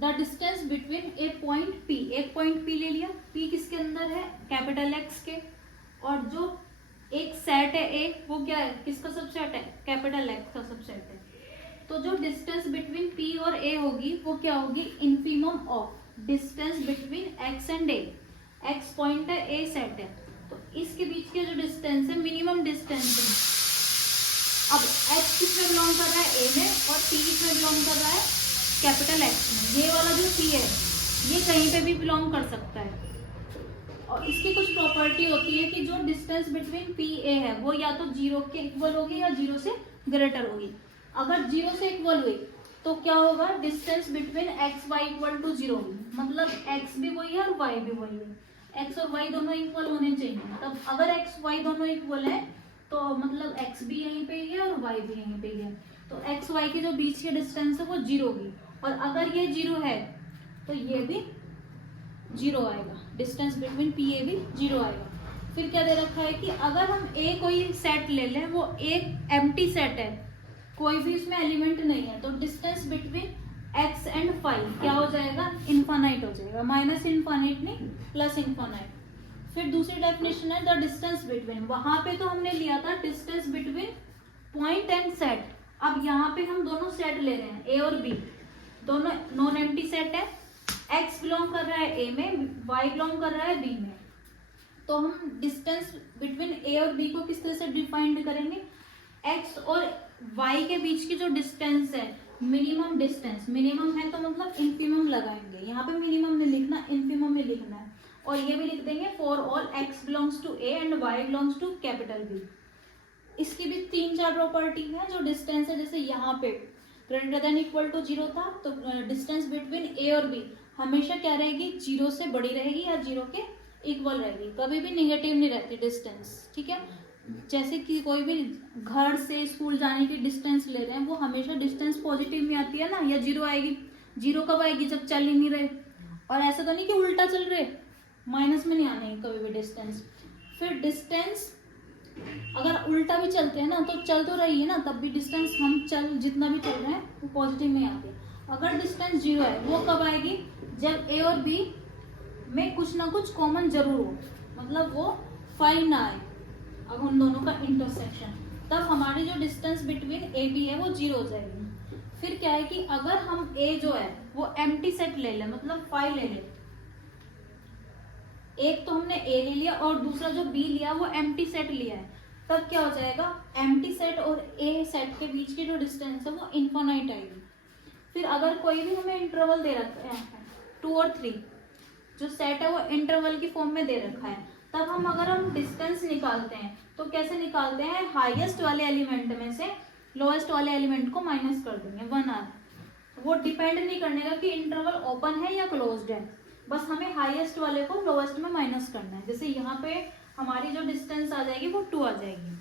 The distance between A point P, एक point P ले लिया, पी किसके अंदर है, कैपिटल एक्स के, और जो एक सेट है ए वो क्या है, किसका सबसेट है, कैपिटल एक्स का सबसेट है। तो जो डिस्टेंस बिटवीन पी और ए होगी वो क्या होगी, infimum of distance between x and A. X point है, ए सेट है, तो इसके बीच के जो डिस्टेंस है मिनिमम डिस्टेंस है। अब एक्स किसमें बिलोंग कर रहा है, ए में, और पी किसमें बिलोंग कर रहा है, कैपिटल एक्स में। ये वाला जो पी है ये कहीं पे भी बिलोंग कर सकता है। और इसकी कुछ प्रॉपर्टी होती है कि जो डिस्टेंस बिटवीन पी ए है वो या तो जीरो के इक्वल होगी या जीरो से ग्रेटर होगी। अगर जीरो से इक्वल हुई तो क्या होगा, distance between x y equal to zero होगी, मतलब एक्स भी वही है और वाई भी वही है, एक्स और वाई दोनों इक्वल होने चाहिए। तब अगर एक्स वाई दोनों इक्वल है तो मतलब एक्स भी यहीं पे ही है और वाई भी यहीं पे ही है, तो एक्स वाई के जो बीच के डिस्टेंस है वो जीरो होगी। और अगर ये जीरो है तो ये भी जीरो आएगा, डिस्टेंस बिटवीन पी ए भी जीरो आएगा। फिर क्या दे रखा है कि अगर हम ए कोई सेट ले लें, वो एक एम्प्टी सेट है, कोई भी इसमें एलिमेंट नहीं है, तो distance between x and five क्या हो जाएगा, इनफाइनाइट हो जाएगा, माइनस इनफाइनाइट नहीं प्लस इनफाइनाइट। फिर दूसरी डेफिनेशन है द डिस्टेंस बिटवीन, वहां पे तो हमने लिया था distance between point and set, अब यहाँ पे हम दोनों सेट ले रहे हैं ए और बी, दोनों नॉन एम्प्टी सेट है, x बिलोंग कर रहा है a में, y बिलोंग कर रहा है b में। तो हम डिस्टेंस बिटवीन a और b को किस तरह से डिफाइंड करेंगे, x और y के बीच की जो डिस्टेंस है मिनिमम डिस्टेंस, मिनिमम है तो मतलब इन्फीमम लगाएंगे, यहाँ पे मिनिमम नहीं लिखना, इन्फीमम ही लिखना है। और ये भी लिख देंगे for all x belongs to a and y belongs to capital B। इसकी भी 3-4 प्रॉपर्टी है। जो डिस्टेंस है, जैसे यहाँ पे greater than equal to zero था, तो डिस्टेंस बिटवीन ए और बी हमेशा क्या रहेगी, जीरो से बड़ी रहेगी या जीरो के इक्वल रहेगी, कभी भी निगेटिव नहीं रहती डिस्टेंस, ठीक है। जैसे कि कोई भी घर से स्कूल जाने की डिस्टेंस ले रहे हैं, वो हमेशा डिस्टेंस पॉजिटिव में आती है ना, या जीरो आएगी। जीरो कब आएगी, जब चल ही नहीं रहे, और ऐसा तो नहीं कि उल्टा चल रहे, माइनस में नहीं आने कभी भी डिस्टेंस। फिर डिस्टेंस अगर उल्टा भी चलते हैं ना, तो चल तो रही है ना, तब भी डिस्टेंस हम जितना भी चल रहे हैं वो पॉजिटिव में आते हैं। अगर डिस्टेंस जीरो है वो कब आएगी, जब ए और बी में कुछ ना कुछ कॉमन जरूर हो, मतलब वो 5 ना आए, अब उन दोनों का इंटरसेक्शन, तब हमारी जो डिस्टेंस बिटवीन ए बी है वो जीरो हो जाएगी। फिर क्या है कि अगर हम ए जो है वो एम्प्टी सेट ले लें, मतलब 5 ले लें, एक तो हमने ए ले लिया और दूसरा जो बी लिया वो एम्प्टी सेट लिया है, तब क्या हो जाएगा, एम्प्टी सेट और ए सेट के बीच की जो डिस्टेंस है वो इनफाइनाइट आएगी। फिर अगर कोई भी हमें इंटरवल दे रखा है 2 और 3, जो सेट है वो इंटरवल की फॉर्म में दे रखा है, तब हम अगर हम डिस्टेंस निकालते हैं तो कैसे निकालते हैं, हाईएस्ट वाले एलिमेंट में से लोएस्ट वाले एलिमेंट को माइनस कर देंगे 1 आर। वो डिपेंड नहीं करने का कि इंटरवल ओपन है या क्लोज्ड है, बस हमें हाईएस्ट वाले को लोएस्ट में माइनस करना है। जैसे यहाँ पे हमारी जो डिस्टेंस आ जाएगी वो 2 आ जाएगी।